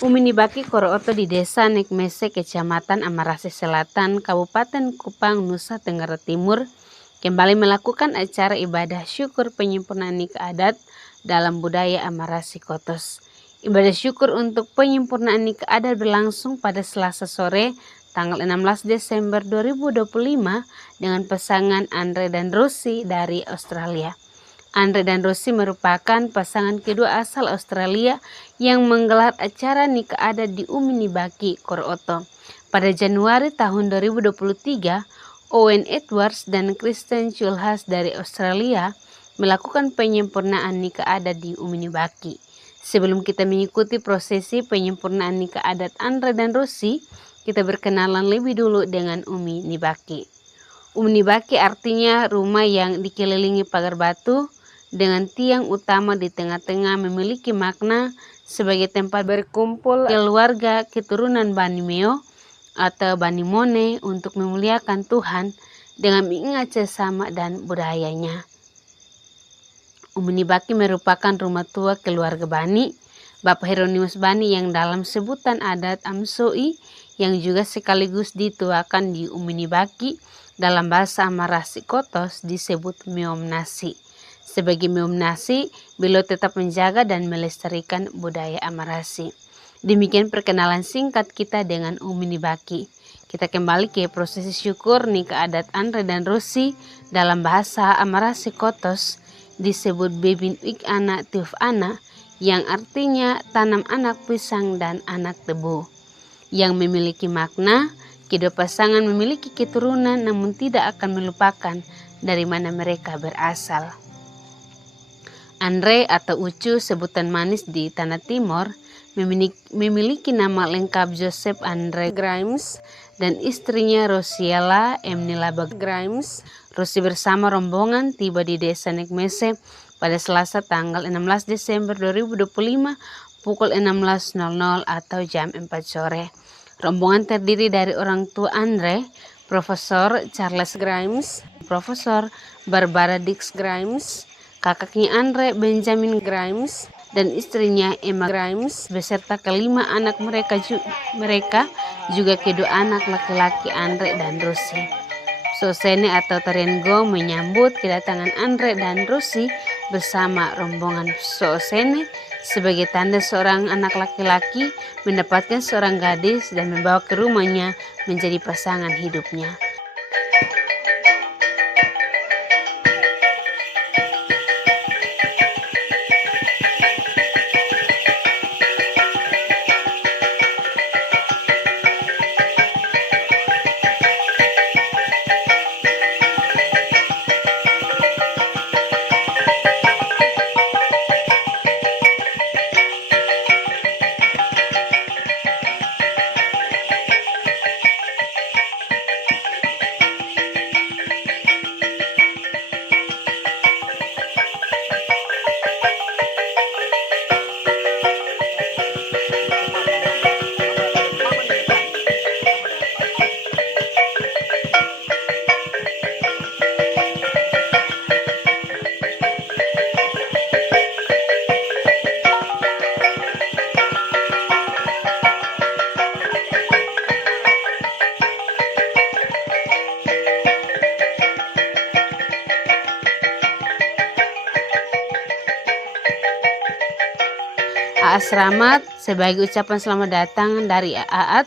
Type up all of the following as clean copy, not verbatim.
Uminibaki Koro'oto di Desa Nekmese, Kecamatan Amarasi Selatan, Kabupaten Kupang, Nusa Tenggara Timur, kembali melakukan acara ibadah syukur penyempurnaan nikah adat dalam budaya Amarasi Kotos. Ibadah syukur untuk penyempurnaan nikah adat berlangsung pada Selasa sore, tanggal 16 Desember 2025 dengan pasangan Andre dan Rosie dari Australia. Andre dan Rosie merupakan pasangan kedua asal Australia yang menggelar acara nikah adat di Uminibaki, Koro'oto. Pada Januari tahun 2023, Owen Edwards dan Kristen Chulhas dari Australia melakukan penyempurnaan nikah adat di Uminibaki. Sebelum kita mengikuti prosesi penyempurnaan nikah adat Andre dan Rosie, kita berkenalan lebih dulu dengan Uminibaki. Uminibaki artinya rumah yang dikelilingi pagar batu dengan tiang utama di tengah-tengah, memiliki makna sebagai tempat berkumpul keluarga keturunan Bani Meo atau Bani Mone untuk memuliakan Tuhan dengan mengingat sesama dan budayanya. Uminibaki merupakan rumah tua keluarga Bani, Bapak Hieronymus Bani yang dalam sebutan adat Amsoi yang juga sekaligus dituakan di Uminibaki dalam bahasa Amarasi Kotos disebut Meom Nasi. Sebagai Meom Nasi, beliau tetap menjaga dan melestarikan budaya Amarasi. Demikian perkenalan singkat kita dengan Uminibaki. Kita kembali ke prosesi syukur nikah adat Andre dan Rosie dalam bahasa Amarasi Kotos disebut Bebin Wik Anak Tiuf Anak, yang artinya tanam anak pisang dan anak tebu, yang memiliki makna kedua pasangan memiliki keturunan namun tidak akan melupakan dari mana mereka berasal. Andre atau Ucu, sebutan manis di Tanah Timur, memiliki nama lengkap Joseph Andre Grimes dan istrinya Rosiela Emnilaba Grimes. Rosie bersama rombongan tiba di Desa Nekmese pada Selasa tanggal 16 Desember 2025 pukul 16.00 atau jam 4 sore. Rombongan terdiri dari orang tua Andre, Profesor Charles Grimes, Profesor Barbara Dix Grimes, kakaknya Andre Benjamin Grimes, dan istrinya Emma Grimes beserta kelima anak mereka juga kedua anak laki-laki Andre dan Rosie. Sosene atau tarian gong menyambut kedatangan Andre dan Rosie bersama rombongan. Sosene sebagai tanda seorang anak laki-laki mendapatkan seorang gadis dan membawa ke rumahnya menjadi pasangan hidupnya. Aas Rahmat sebagai ucapan selamat datang dari Aat,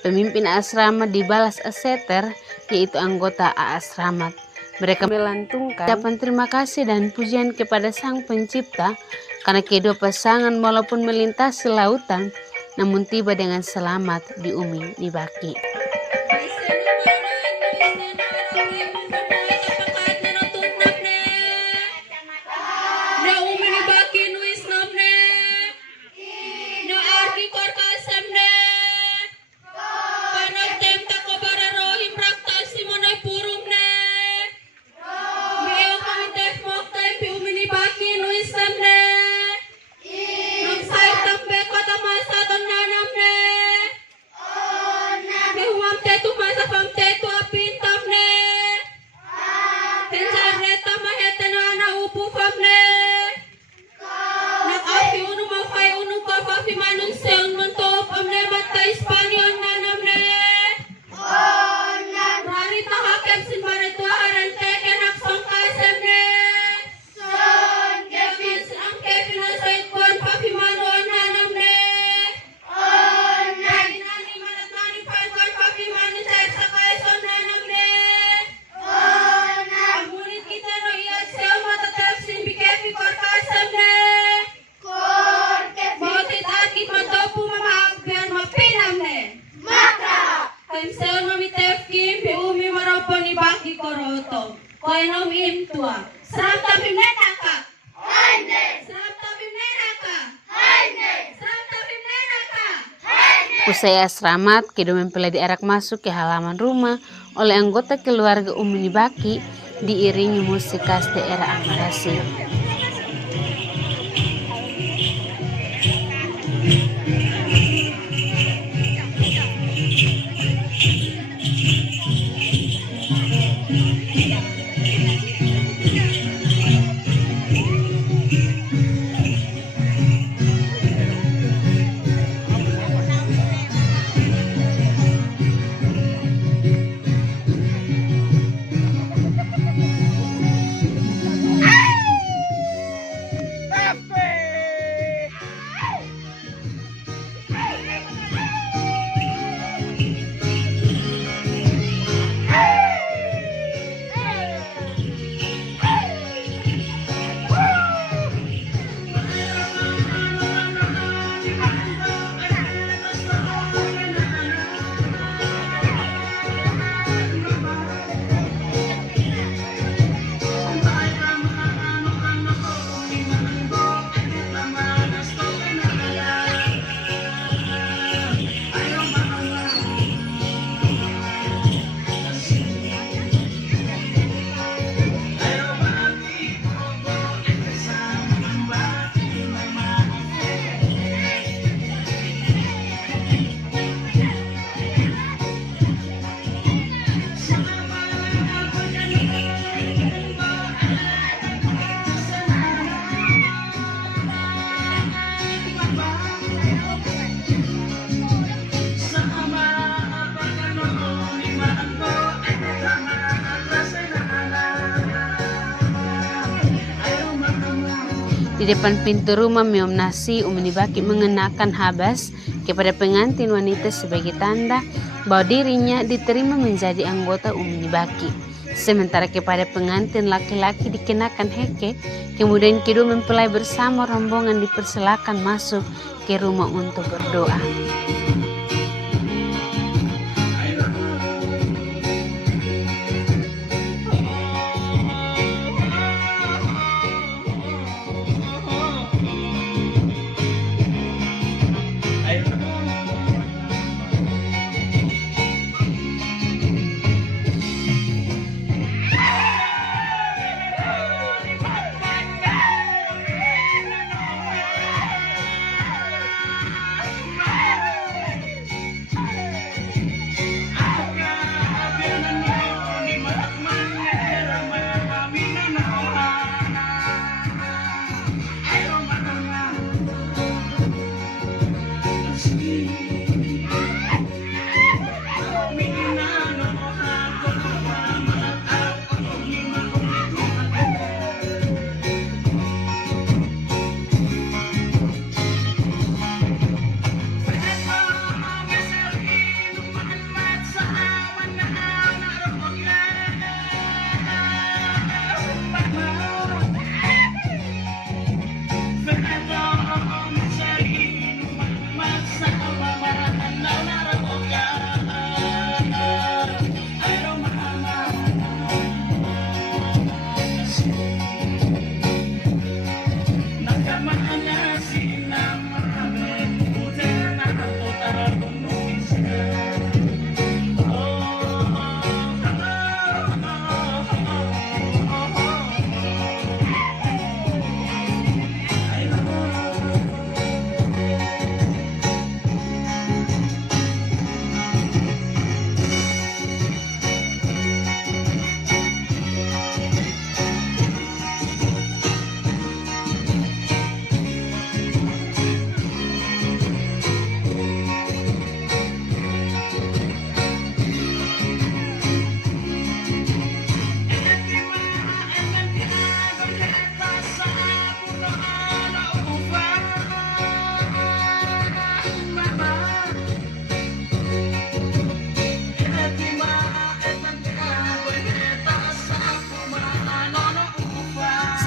pemimpin asrama dibalas Aseter, yaitu anggota Aas Rahmat. Mereka melantungkan ucapan terima kasih dan pujian kepada Sang Pencipta karena kedua pasangan walaupun melintasi lautan namun tiba dengan selamat di Uminibaki. Usai asramat, kedua mempelai diarak masuk ke halaman rumah oleh anggota keluarga Umi Baki diiringi musik khas daerah Amarasi. Di depan pintu rumah Meom Nasi, Umi Baki mengenakan habas kepada pengantin wanita sebagai tanda bahwa dirinya diterima menjadi anggota Umi Baki. Sementara kepada pengantin laki-laki dikenakan heke, kemudian kedua mempelai bersama rombongan dipersilakan masuk ke rumah untuk berdoa.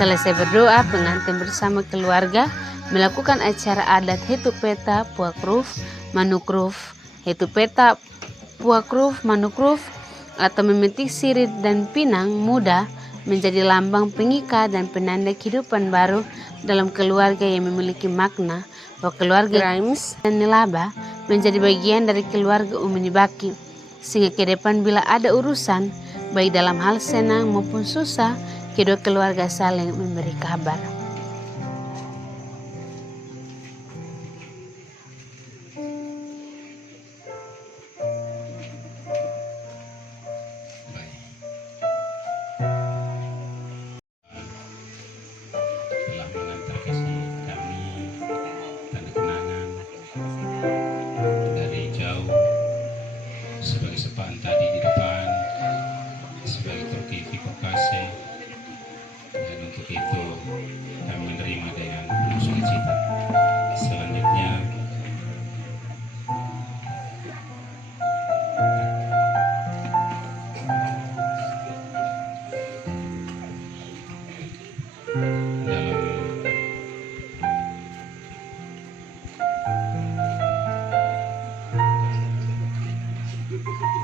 Selesai berdoa, pengantin bersama keluarga melakukan acara adat Hetupeta Puakruf Manukruf. Hetupeta Puakruf Manukruf atau memetik sirih dan pinang muda menjadi lambang pengikat dan penanda kehidupan baru dalam keluarga yang memiliki makna bahwa keluarga Grimes dan Nilaba menjadi bagian dari keluarga Uminibaki, sehingga ke depan bila ada urusan, baik dalam hal senang maupun susah, kedua keluarga saling memberi kabar. Telah mengantar kasih kami tanda kenangan dari jauh sebagai sepaan tadi di depan, sebagai terkipi kokase, dan untuk itu kami menerima dengan penuh sukacita. Selanjutnya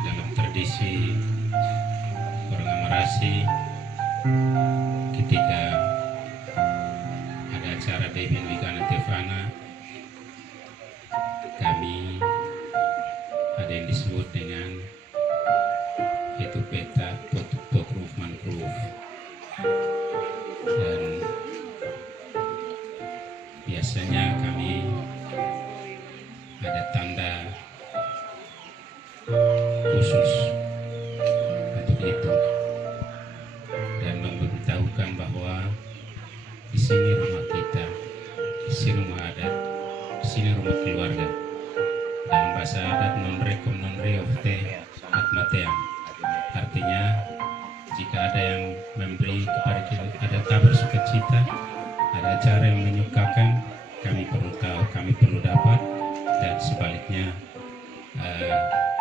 dalam tradisi orang Amarasi, ketika ada acara Devi Wigana Tevana, kami ada yang disebut dengan itu peta potruf mangrove, dan biasanya kami ada tanda khusus untuk itu dan memberitahukan bahwa di sini rumah kita, di sini rumah adat, di sini rumah keluarga. Dalam bahasa adat non rekom non reofte ad mateam, artinya jika ada yang memberi kepada kita, ada kabar sukacita, ada acara yang menyukakan, kami perlu tahu, kami perlu dapat, dan sebaliknya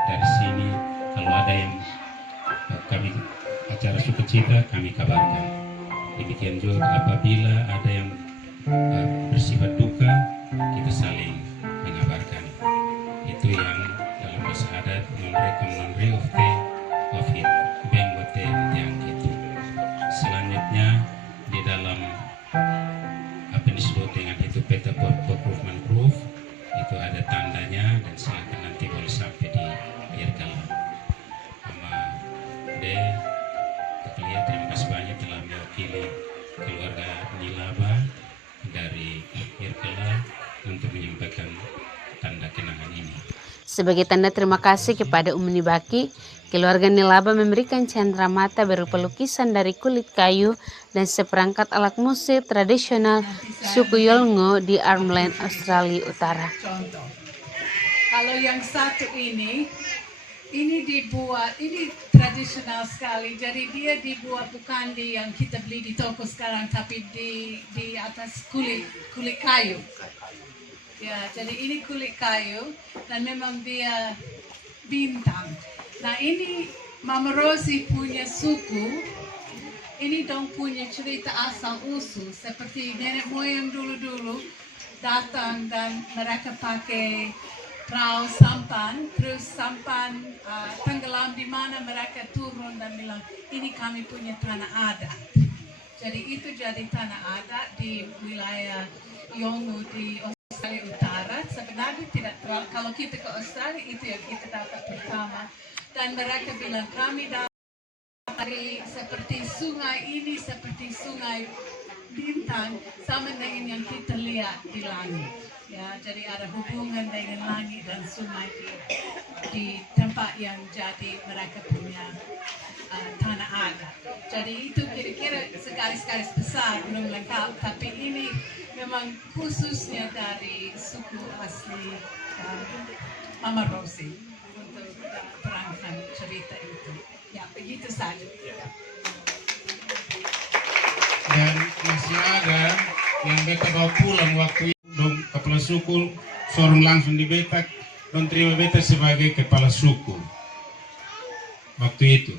dari sini kalau ada yang kami acara sukacita, kami kabarkan. Demikian juga apabila ada yang bersifat duka, kita saling mengabarkan. Itu yang dalam bahasa adat non rekom non reofte of it benggote yang itu. Selanjutnya di dalam apa yang disebut dengan itu peta potruf mangrove, itu ada tandanya, dan silakan nanti boleh sampai di Irkala. Mama De Kepelia, terima kasih banyak telah mewakili keluarga Nilaba dari Irkala untuk menyampaikan tanda kenangan ini. Sebagai tanda terima kasih kepada Uminibaki, keluarga Nilaba memberikan cendramata berupa lukisan dari kulit kayu dan seperangkat alat musik tradisional suku Yolngu di Arnhem, Australia Utara. Contoh, kalau yang satu ini dibuat, ini tradisional sekali. Jadi dia dibuat bukan di yang kita beli di toko sekarang, tapi di atas kulit kayu. Ya, jadi ini kulit kayu dan memang dia bintang. Nah, ini Mama Rosie punya suku. Ini dong punya cerita asal usul seperti nenek moyang dulu datang dan mereka pakai perahu sampan, terus sampan tenggelam di mana mereka turun dan bilang ini kami punya tanah adat. Jadi itu jadi tanah adat di wilayah Yolngu di Australia Utara. Sebenarnya tidak terlalu, kalau kita ke Australia itu yang kita dapat pertama, dan mereka bilang kami dari seperti sungai ini, seperti sungai bintang sama dengan yang kita lihat di langit. Ya, jadi ada hubungan dengan langit dan sungai di tempat yang jadi mereka punya tanah adat. Jadi itu kira-kira segaris-garis besar, belum lengkap, tapi ini memang khususnya dari suku asli Mama Rosie untuk terangkan cerita itu. Ya, begitu saja. Dan masih ada yang beta bawa pulang waktu itu, dong kepala suku sorong langsung di beta, dong terima beta sebagai kepala suku waktu itu.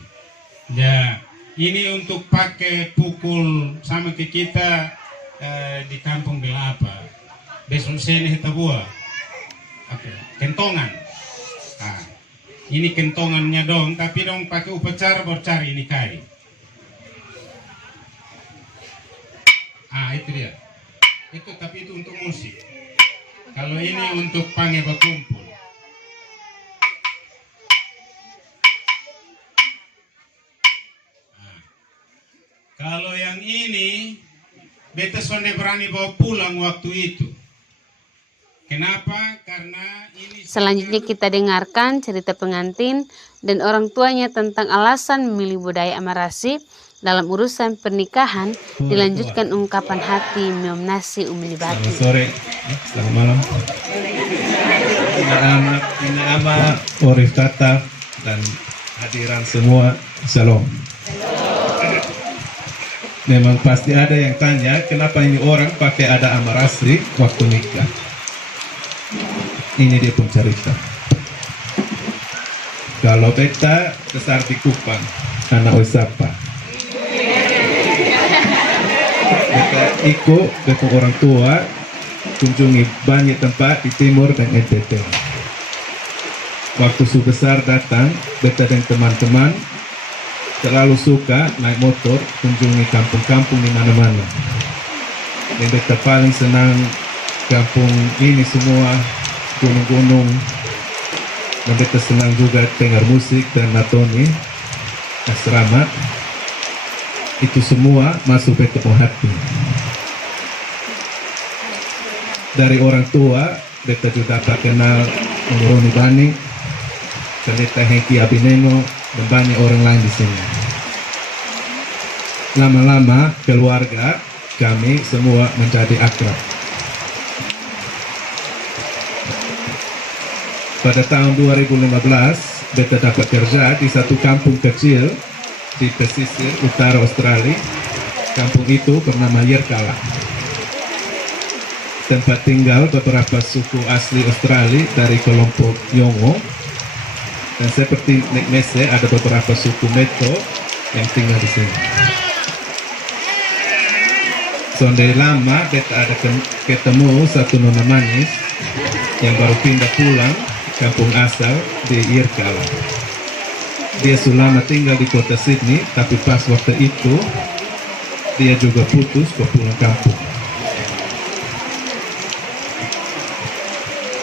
Ya, ini untuk pakai pukul sama ke kita di kampung Belapa. Besok sini kita buat kentongan. Nah, ini kentongannya dong, tapi dong pakai upacara bercari ini kayu. Itu dia. Itu tapi itu untuk musik. Kalau ini untuk pange berkumpul. Kalau yang ini, beta sonde berani bawa pulang waktu itu. Kenapa? Karena ini... Selanjutnya kita dengarkan cerita pengantin dan orang tuanya tentang alasan memilih budaya Amarasi dalam urusan pernikahan. Dilanjutkan ungkapan hati Meom Nasi Umi Libati. Selamat sore, selamat malam. Ina ama Orif Tata dan hadiran semua, Shalom. Memang pasti ada yang tanya kenapa ini orang pakai ada Amarasi waktu nikah. Ini dia pun cerita. Kalau beta besar di Kupang, anak Osapa. Beta ikut beta orang tua kunjungi banyak tempat di timur dan NTT. Waktu su besar datang, beta dan teman-teman terlalu suka naik motor kunjungi kampung-kampung di mana-mana. Dan beta paling senang kampung ini semua, gunung-gunung. Dan beta senang juga dengar musik dan natoni, asrama. Itu semua masuk beta hati. Dari orang tua, beta juga dapat kenal Roni Bani, Pendeta Hengki Abineno, dan banyak orang lain di sini. Lama-lama keluarga kami semua menjadi akrab. Pada tahun 2015, beta dapat kerja di satu kampung kecil di pesisir utara Australia. Kampung itu bernama Yirrkala. Tempat tinggal beberapa suku asli Australia dari kelompok Yolngu. Dan seperti Nek Mese, ada beberapa suku Meto yang tinggal di sini. Sonde lama, beta ada ketemu satu nona manis yang baru pindah pulang kampung asal di Yirrkala. Dia selama tinggal di kota Sydney, tapi pas waktu itu dia juga putus ke pulang kampung.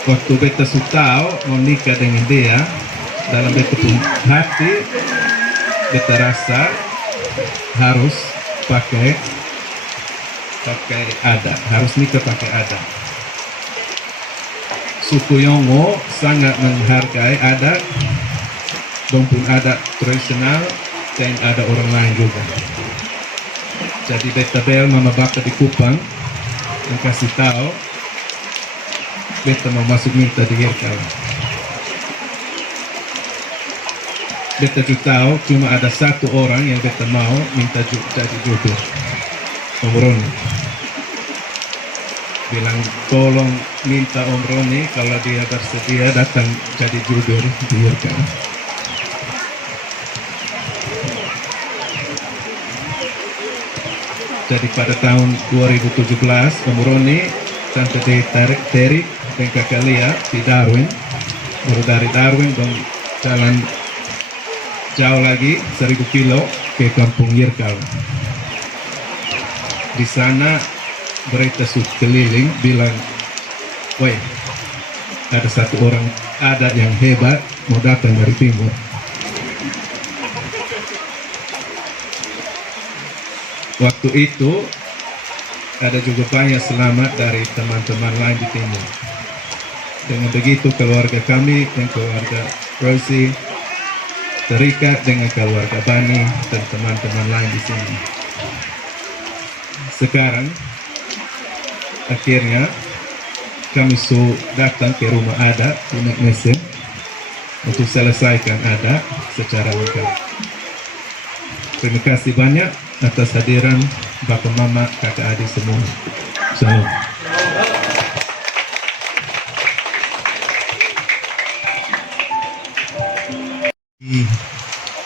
Waktu beta tahu mau nikah dengan dia, dalam beta pun hati beta rasa harus pakai adat, harus nikah pakai adat. Suku Yolngu sangat menghargai adat, maupun adat tradisional dan ada orang lain juga. Jadi beta bel mama bapa di Kupang dan kasih tahu beta mau masuk minta di Yirrkala. Beta juga tahu cuma ada satu orang yang beta mau minta jadi jubir, Om Roni. Bilang tolong minta Om Roni kalau dia bersedia datang jadi jubir di Yirrkala. Jadi pada tahun 2017 Om Roni, Tante Terry dan Kakak Lia di Darwin. Baru dari Darwin dong jalan jauh lagi 1000 kilo ke kampung Yirrkala. Di sana berita keliling bilang, woi, ada satu orang adat yang hebat mau datang dari timur. Waktu itu ada juga banyak selamat dari teman-teman lain di timur. Dengan begitu keluarga kami dan keluarga Rosie terikat dengan keluarga Bani dan teman-teman lain di sini. Sekarang akhirnya kami datang ke rumah adat di Nek Mese untuk selesaikan adat secara lengkap. Terima kasih banyak atas hadiran Bapak Mama, kakak adik semua. Salam.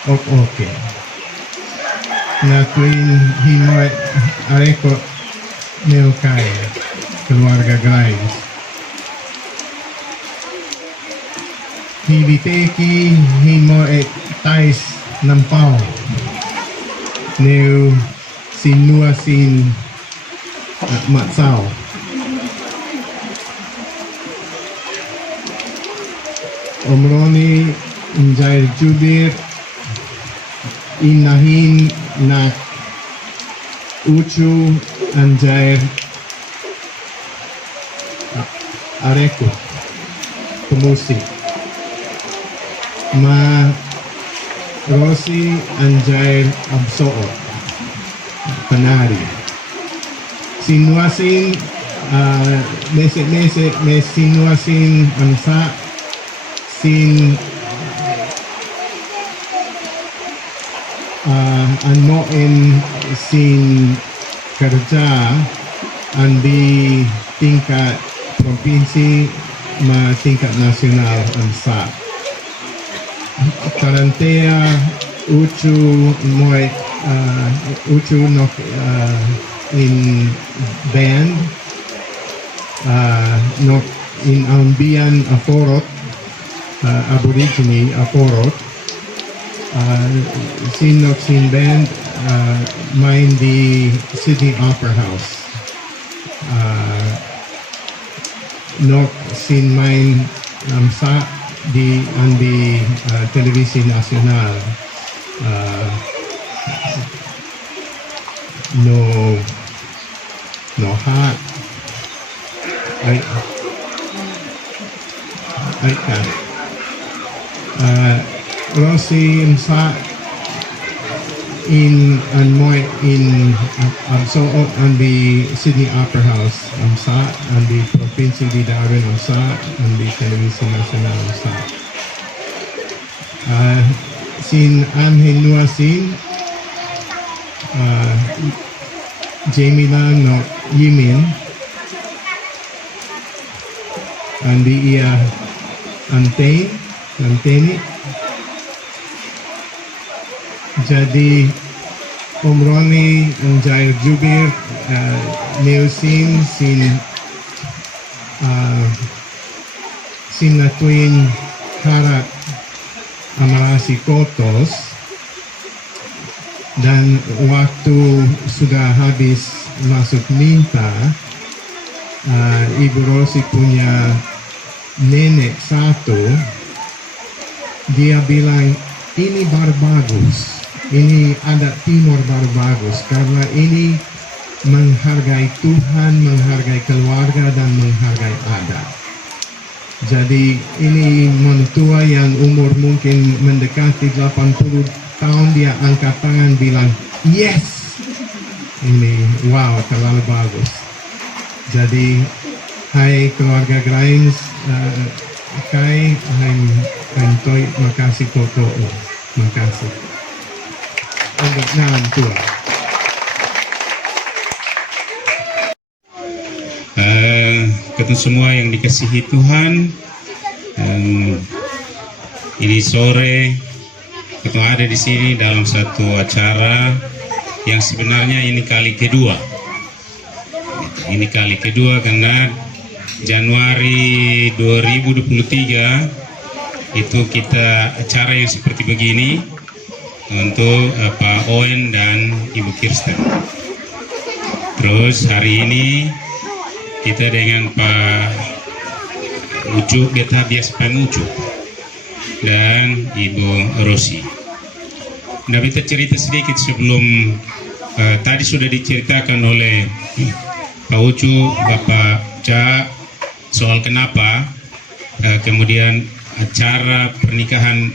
Oke. Nakuin himoy areko neokai keluarga Grimes. Hibiteki himoy tais nampau. Neu sinua sin matsao. Om Roni Injair Jubir Inahin na Ucu Anjair Areko, pemusik. Ma Rosi Anjair Absoo, penari. Sinuasin Mese Sinuasin Ansa Sin Anoin Sin kerja di tingkat provinsi ma tingkat nasional Ansa. Karantea Ucu Moy Ucu nok in band nok in ambian Aforot Aborigine Aforot sin nok sin band main di Sydney Opera House nok sin main sa di televisi nasional no hat ay ka Rosi sa in Moy in Absoo on the Sydney Opera House sa on the provinsi di Darwin sa on the televisi nasional sa sin Anhen Nuasin Jamie Lang no Yimin andi ia Anteni jadi Omroni Anjair Jubir Neusin sin natuin Harat Amarasi Kotos dan waktu sudah habis masuk minta Ibu Rosi punya nenek satu, dia bilang ini baru bagus, ini adat Timur baru bagus karena ini menghargai Tuhan, menghargai keluarga dan menghargai adat. Jadi ini mentua yang umur mungkin mendekati 80 tahun, dia angkat tangan bilang yes, ini wow terlalu bagus. Jadi hai keluarga Grimes, kai hai toy makasih koko, makasih. Untuk naam tua. Ketemu semua yang dikasihi Tuhan, ini sore kita ada di sini dalam satu acara yang sebenarnya ini kali kedua. Ini kali kedua karena Januari 2023 itu kita acara yang seperti begini untuk Pak Owen dan Ibu Kirsten. Terus hari ini kita dengan Pak Ucu, kita biasa Pengucu dan Ibu Rosi. Nah, kita cerita sedikit sebelum tadi sudah diceritakan oleh Pak Ucu, Bapak Ca, soal kenapa kemudian acara pernikahan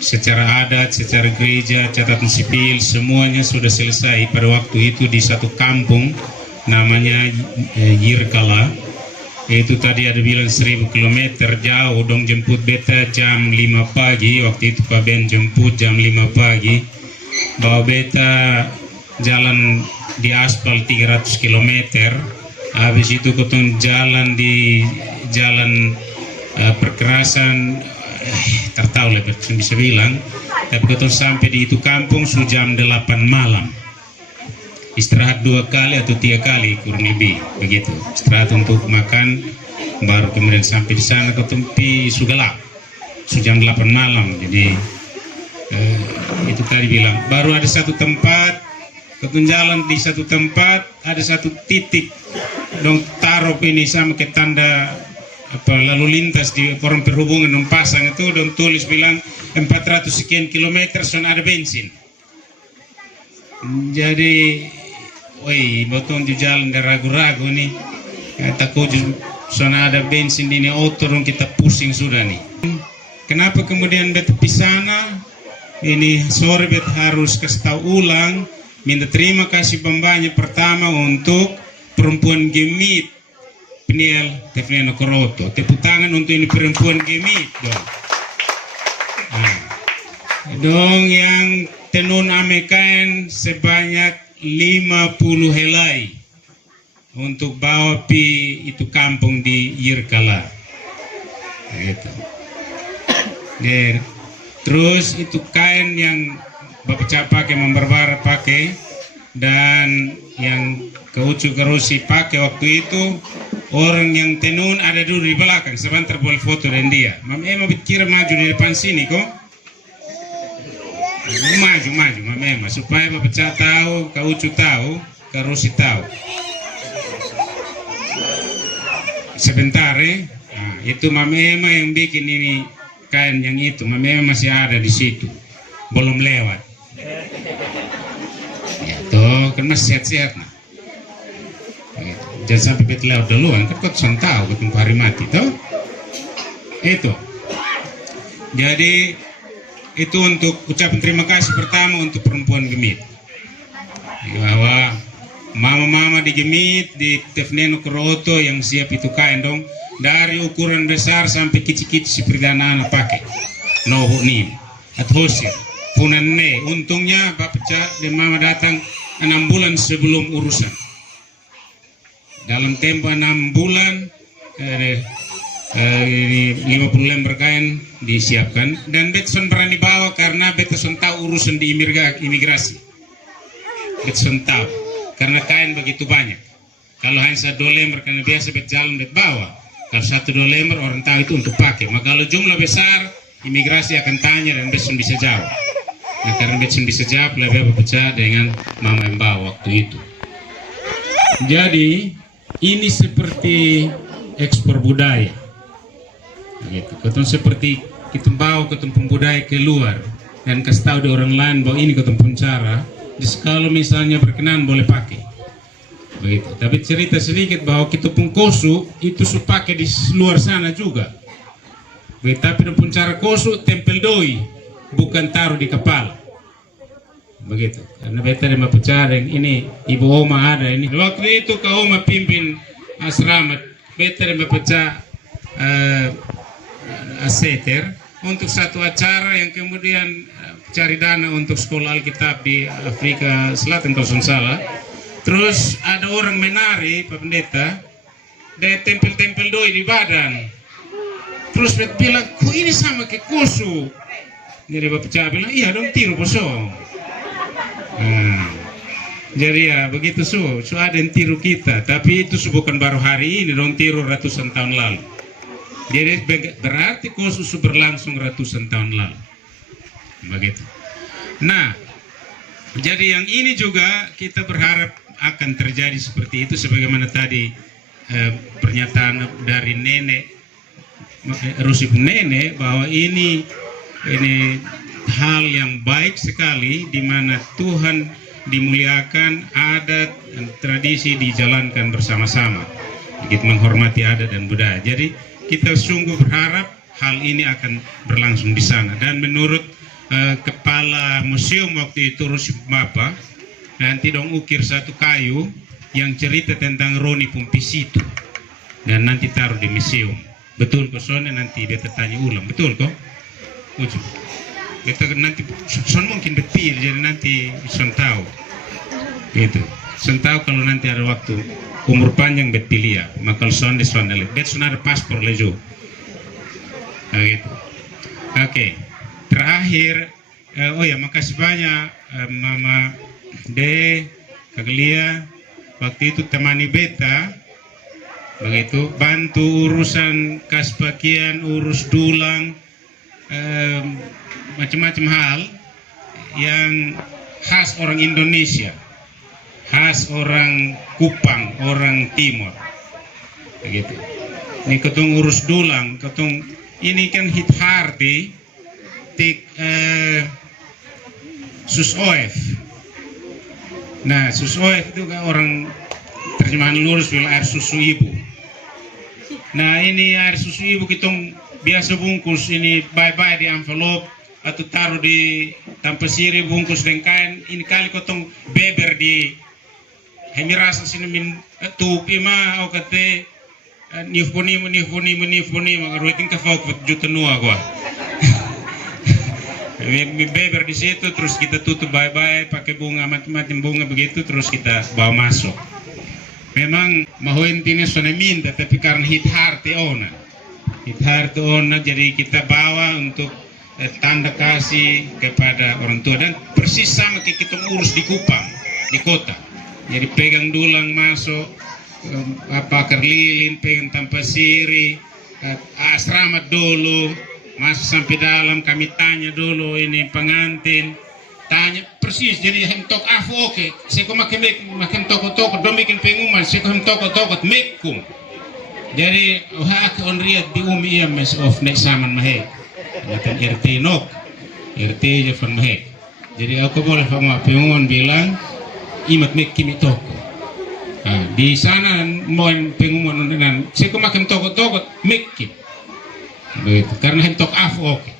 secara adat, secara gereja, catatan sipil, semuanya sudah selesai pada waktu itu di satu kampung namanya Yirkala. Itu tadi ada bilang 1000 km jauh dong, jemput beta jam 5 pagi. Waktu itu Pak Ben jemput jam 5 pagi, bawa beta jalan di aspal 300 km. Habis itu ketemu jalan di jalan perkerasan, tertahu lah bisa bilang. Tapi ketemu sampai di itu kampung sudah jam 8 malam. Istirahat 2 kali atau 3 kali kurang lebih begitu. Istirahat untuk makan, baru kemudian sampai di sana ketemu sudah gelap, sudah jam 8 malam. Jadi itu tadi bilang baru ada satu tempat, ketemu jalan di satu tempat, ada satu titik dong taruh ini sama ke tanda lalu lintas di orang perhubungan dong pasang itu, dong tulis bilang 400 sekian kilometer sudah ada bensin. Jadi oi botong di jalan dan ragu-ragu nih. Takut soalnya ada bensin di auto dong kita pusing sudah nih. Kenapa kemudian bet pisana? Ini sore bet harus kasih tahu ulang. Minta terima kasih banyak pertama untuk perempuan Gemit Peniel Tefneno Koroto. Tepuk tangan untuk ini perempuan Gemit dong. Nah, dong yang tenun amekain sebanyak 50 helai untuk bawa pi itu kampung di Yirkala. Gitu. Dan terus itu kain yang Bapak Cak pakai, Membarbara pakai, dan yang Keucu Karusi pakai waktu itu, orang yang tenun ada dulu di belakang. Sebentar boleh foto dan dia. Mama Emma kira maju di depan sini kok. Maju, Mama Emma, supaya Bapak Cak tahu, Keucu tahu, Karusi tahu. Sebentar nah, itu Mama Emma yang bikin ini kain yang itu. Mama Emma masih ada di situ, belum lewat. Ya toh kan masih sehat-sehat nah. Jangan sampai bet lewat duluan kan kau tahu ketemu hari mati toh. Itu. Jadi itu untuk ucapan terima kasih pertama untuk perempuan Gemit. Bahwa mama-mama di Gemit, di Tefneno Koroto yang siap itu kain dong, dari ukuran besar sampai kicik-kicik seperti anak-anak pakai. Noho nih, athosir, punane. Untungnya Bapak Cak dan Mama datang 6 bulan sebelum urusan. Dalam tempo 6 bulan, 50 lembar kain disiapkan, dan Betson berani bawa karena Betson tahu urusan di imigrasi. Betson tahu karena kain begitu banyak. Kalau hanya 1-2 lembar karena biasa Bet jalan Bet bawa. Kalau 1-2 lembar orang tahu itu untuk pakai. Maka kalau jumlah besar, imigrasi akan tanya dan Betson bisa jawab. Nah karena Betson bisa jawab, lebih Bapak Cak dengan Mama yang bawa waktu itu. Jadi ini seperti ekspor budaya. Gitu. Ketemu seperti kita bawa ketemu budaya keluar dan kasih tahu di orang lain bahwa ini ketemu cara. Jadi kalau misalnya berkenan boleh pakai. Begitu. Tapi cerita sedikit bahwa kita pun kosu itu pakai di luar sana juga. Begitu. Tapi pun cara kosu tempel doi, bukan taruh di kepala. Begitu. Karena beta dan Bapak Cak ini Ibu Oma ada ini. Waktu itu Kak Oma pimpin asrama, beta dan Bapak Cak aseter untuk satu acara yang kemudian cari dana untuk sekolah Alkitab di Afrika Selatan kalau tidak salah. Terus ada orang menari Pak Pendeta, dia tempel-tempel doi di badan. Terus beta bilang, kok ini sama ke kusu? Jadi Bapak Cak bilang, iya dong tiru posong. Jadi ya begitu so ada yang tiru kita, tapi itu bukan baru hari ini, dong tiru ratusan tahun lalu. Jadi berarti khusus berlangsung ratusan tahun lalu. Begitu. Nah, jadi yang ini juga kita berharap akan terjadi seperti itu, sebagaimana tadi pernyataan dari nenek Rusif nenek bahwa ini hal yang baik sekali di mana Tuhan dimuliakan, adat dan tradisi dijalankan bersama-sama. Begitu menghormati adat dan budaya. Jadi kita sungguh berharap hal ini akan berlangsung di sana. Dan menurut kepala museum waktu itu Rusif Bapa, nanti dong ukir satu kayu yang cerita tentang Roni Pumpisitu dan nanti taruh di museum. Betul kok soalnya nanti dia tanya ulang. Betul kok? Ucap. Kita nanti son mungkin betul, jadi nanti son tahu gitu. Son tahu kalau nanti ada waktu umur panjang betul ya, maka son de son dale bet son ada paspor lejo gitu. Oke. Terakhir oh ya, makasih banyak Mama De Kaglia waktu itu temani beta begitu, bantu urusan kaspakian, urus dulang, macam-macam hal yang khas orang Indonesia, khas orang Kupang, orang Timur, begitu. Ini ketong urus dulang, ketong ini kan hit harti, tik sus oef, Nah, susu OF itu kan orang terjemahan lurus bilang air susu ibu. Nah, ini air susu ibu kita biasa bungkus ini bye-bye di envelope atau taruh di tanpa siri bungkus dengan kain. Ini kali kotong beber di hemi rasa sini min tupi ma au kate nifuni maka ruitin ka fok juta nua gua. Mi beber di situ terus kita tutup bye-bye pakai bunga macam-macam bunga begitu terus kita bawa masuk. Memang mau intinya sudah minta tapi karena hit heart ona jadi kita bawa untuk tanda kasih kepada orang tua dan persis sama kayak kita urus di Kupang di kota. Jadi pegang dulang masuk pakar lilin pegang tanpa siri asrama dulu masuk sampai dalam kami tanya dulu ini pengantin tanya persis jadi hentok oke saya kok makin toko dong bikin pengumuman saya kok toko mekum jadi hak on riat di iya mes of next saman mahe ngatan RT nok RT Jefan mahe jadi aku boleh sama pengumuman bilang imat mekim toko di sana mau pengumuman dengan saya kok makin toko mekim begitu karena hentok oke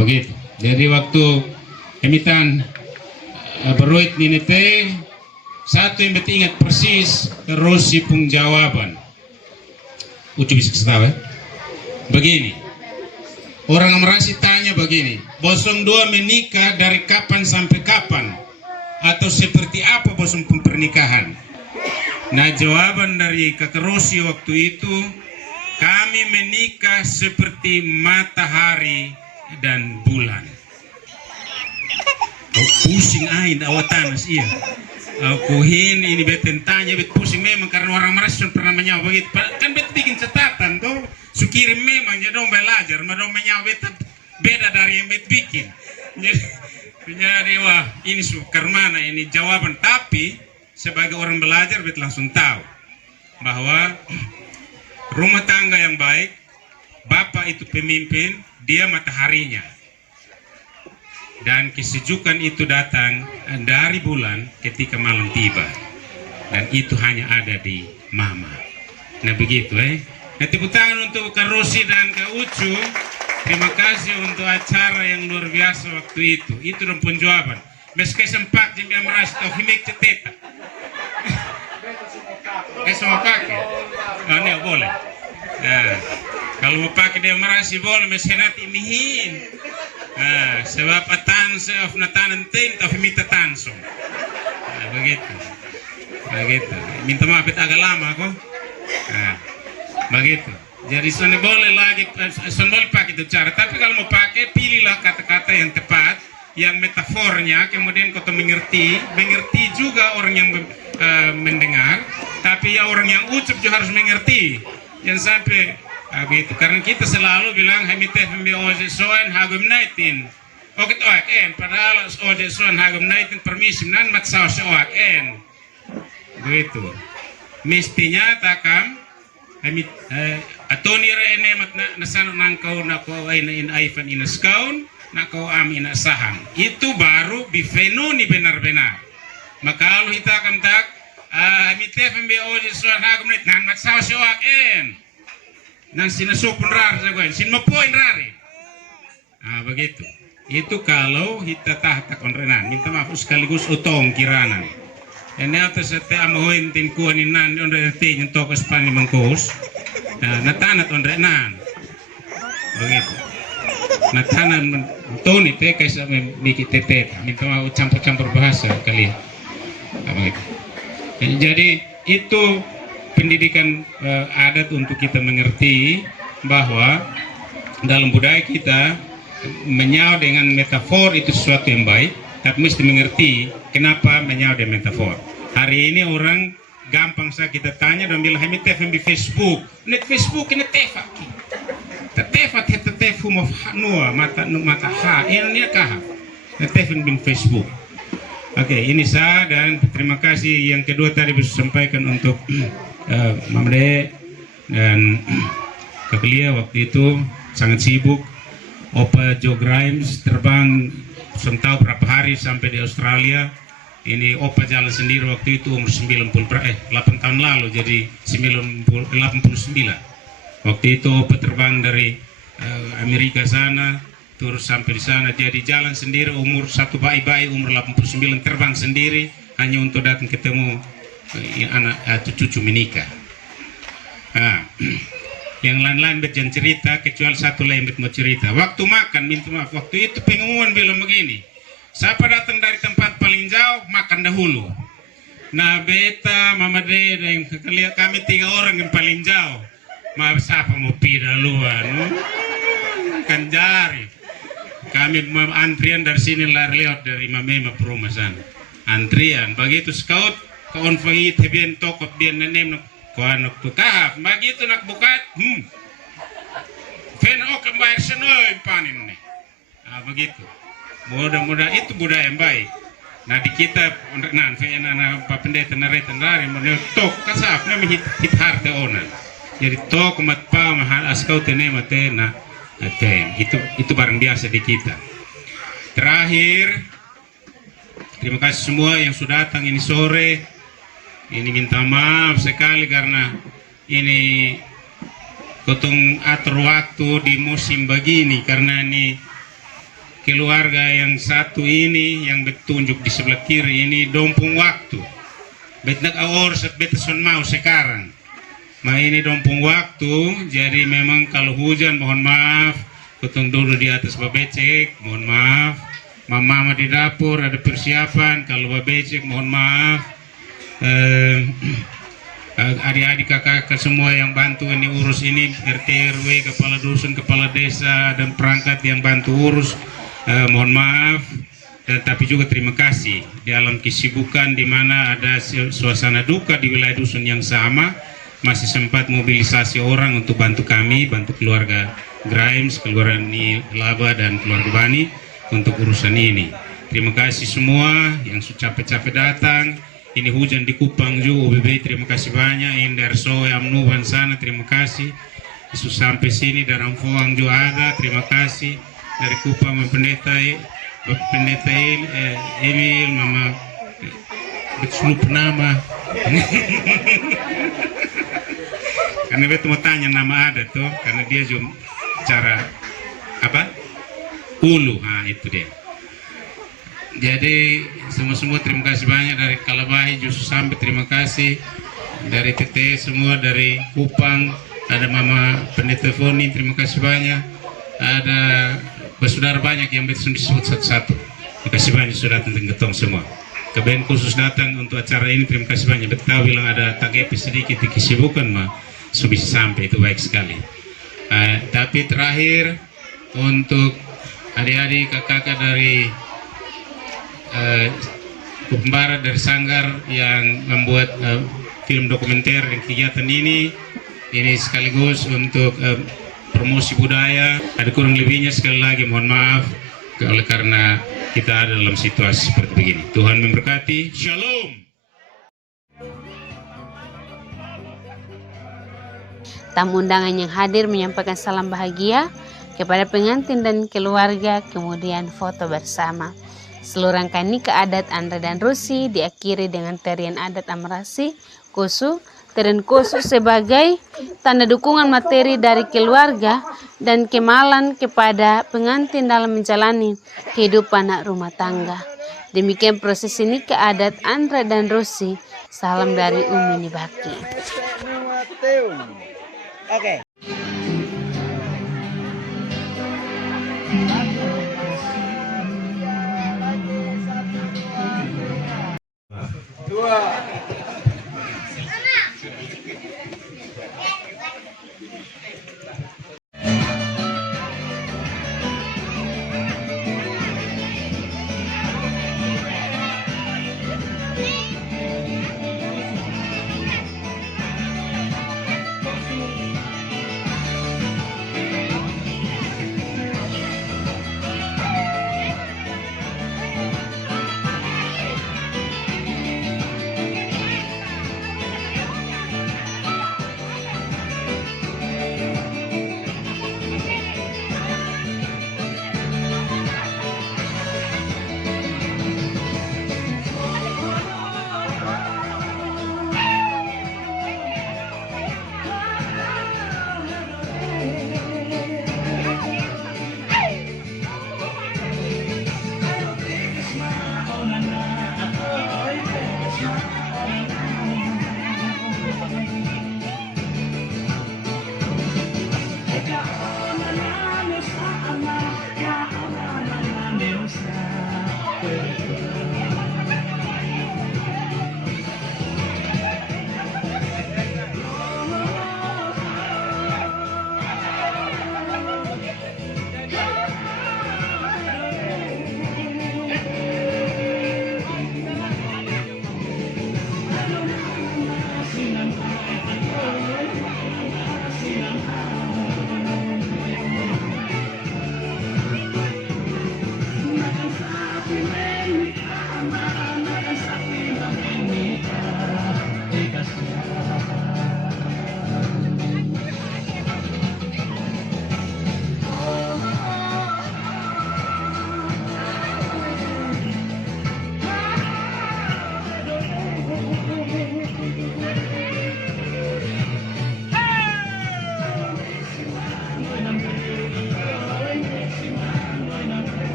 begitu jadi waktu emitan beruit ini teh satu yang beti ingat persis terus si jawaban ucu bisa ketawa begini orang merasi tanya begini bosong dua menikah dari kapan sampai kapan atau seperti apa bosong pernikahan. Nah jawaban dari kakak Rosi waktu itu kami menikah seperti matahari dan bulan. Oh, pusing ain awatan iya. Aku ini beten tanya bet pusing memang karena orang merasa pernah menyawa begitu. Kan bet bikin catatan tuh. Sukirim memang ya dong belajar, madong menyawa bet beda dari yang bet bikin. Jadi wah ini sukar mana ini jawaban tapi sebagai orang belajar bet langsung tahu bahwa rumah tangga yang baik, bapak itu pemimpin, dia mataharinya. Dan kesejukan itu datang dari bulan ketika malam tiba. Dan itu hanya ada di mama. Nah begitu Nah tepuk tangan untuk Kak Rosi dan Kak Ucu. Terima kasih untuk acara yang luar biasa waktu itu. Itu dong penjawaban. Meski sempat jembiang merasa tau himik ceteta. Semua pakai? Oh ini boleh. Nah, kalau mau pakai dia merasi boleh, meski nanti mihin. Nah, sebab atanse of natanenting tapi minta tansong. Nah, begitu. Minta maaf agak lama kok. Nah, begitu. Jadi soalnya boleh lagi, boleh pakai itu cara. Tapi kalau mau pakai, pilihlah kata-kata yang tepat, yang metafornya, kemudian kau mengerti juga orang yang mendengar, tapi ya orang yang ucup juga harus mengerti. Jangan sampai begitu. Karena kita selalu bilang hamiteh oje soan hagum naitin. Oke toaken, padahal oje soan hagum naitin permisi nan maksau soaken. Begitu. Mestinya takam hamit atoni rene mat nasan nangkau nako in aifan inaskaun nako am inasahang. Itu baru bifenoni benar-benar. Maka kalau kita akan tak hamiteh oje soan hagum naitin nan maksau soaken. Nang sinasupun rar sagoy, sinmapoin rari. Begitu. Itu kalau kita tahta konrenan, minta maaf sekaligus utong kiranan. Ini atas sete amahoin tin kuanin nan onre tin yang tokas pani mangkos. Natanat onre nan. Begitu. Natanan toni teka sa miki tetet. Minta maaf campur-campur bahasa kali. Begitu. Jadi itu pendidikan adat untuk kita mengerti bahwa dalam budaya kita menyaw dengan metafor itu sesuatu yang baik, tapi mesti mengerti kenapa menyaw dengan metafor. Hari ini orang gampang saja kita tanya dan bilang kami tefem di Facebook, net Facebook ini tefak, tefak tefu mau nua mata ha ini kah, tefem di Facebook. Oke, ini saya dan terima kasih yang kedua tadi bisa sampaikan untuk Mamde dan Kak Lia waktu itu sangat sibuk. Opa Joe Grimes terbang tahu berapa hari sampai di Australia Ini opa jalan sendiri waktu itu umur 8 tahun lalu, jadi 89. Waktu itu opa terbang dari Amerika sana, terus sampai di sana, jadi jalan sendiri umur satu bayi umur 89 terbang sendiri hanya untuk datang ketemu anak atau cucu menikah. Nah, yang lain-lain berjangan cerita kecuali satu lembet mau cerita. Waktu makan, minta maaf, waktu itu pengumuman bilang begini, siapa datang dari tempat paling jauh makan dahulu. Nah, beta, mama Dede, yang kalian kami 3 orang yang paling jauh. Maaf, siapa mau pi duluan? Kan jari. Kami antrian dari sini lari lewat dari Mama rumah sana. Antrian, begitu scout kawan fahit bien tokot bien nenem kawan buka, begitu nak buka, fen ok bayar senoi panin nih. Ah begitu. Mudah-mudah itu budaya yang baik. Nah di kita nan fen anak pak pendeta naretan dari menel tok kasap nih hit harta onan. Jadi tok mat pa mahal askau tenema tena. Itu barang biasa di kita. Terakhir, terima kasih semua yang sudah datang ini sore. Ini minta maaf sekali karena ini potong atur waktu di musim begini, karena ini keluarga yang satu ini yang bertunjuk di sebelah kiri ini dompung waktu. Betnak awor beteson mau sekarang. Nah ini dompung waktu, jadi memang kalau hujan mohon maaf, potong dulu di atas babecek, mohon maaf. Mama di dapur ada persiapan, kalau babecek mohon maaf. Adik-adik kakak semua yang bantu ini urus ini, RT RW, kepala dusun, kepala desa, dan perangkat yang bantu urus, mohon maaf. Tapi juga terima kasih dalam kesibukan di mana ada suasana duka di wilayah dusun yang sama, masih sempat mobilisasi orang untuk bantu kami, bantu keluarga Grimes, keluarga Laba dan keluarga Bani untuk urusan ini. Terima kasih semua yang sudah capek-capek datang. Ini hujan di Kupang juga, OBB terima kasih banyak. Indar So, Amnuban sana terima kasih. Isu sampai sini dari Amfoang juga ada, terima kasih. Dari Kupang pendeta Emil, Mama betul nama. Karena betul mau tanya nama ada tuh, karena dia juga cara apa? Ulu, nah itu dia. Jadi semua terima kasih banyak dari Kalabahi justru sampai terima kasih dari TT semua, dari Kupang ada Mama Pendeta Foni terima kasih banyak, ada saudara banyak yang betul disebut satu-satu. Terima kasih banyak sudah datang ketong semua. Keben khusus datang untuk acara ini terima kasih banyak. Betul bilang ada tagepi sedikit di kesibukan mah bisa sampai itu baik sekali. Tapi terakhir untuk adik-adik kakak dari Pembara dari Sanggar yang membuat film dokumenter dan kegiatan ini sekaligus untuk promosi budaya. Ada kurang lebihnya sekali lagi mohon maaf oleh karena kita ada dalam situasi seperti begini. Tuhan memberkati. Shalom. Tamu undangan yang hadir menyampaikan salam bahagia kepada pengantin dan keluarga, kemudian foto bersama. Seluruh rangkaian nikah adat Andre dan Rusi diakhiri dengan tarian adat Amarasi Kosu. Tarian Kosu sebagai tanda dukungan materi dari keluarga dan kemalan kepada pengantin dalam menjalani kehidupan rumah tangga. Demikian prosesi nikah adat Andre dan Rusi. Salam dari Umi Nibaki. Oke.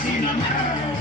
Sinamay,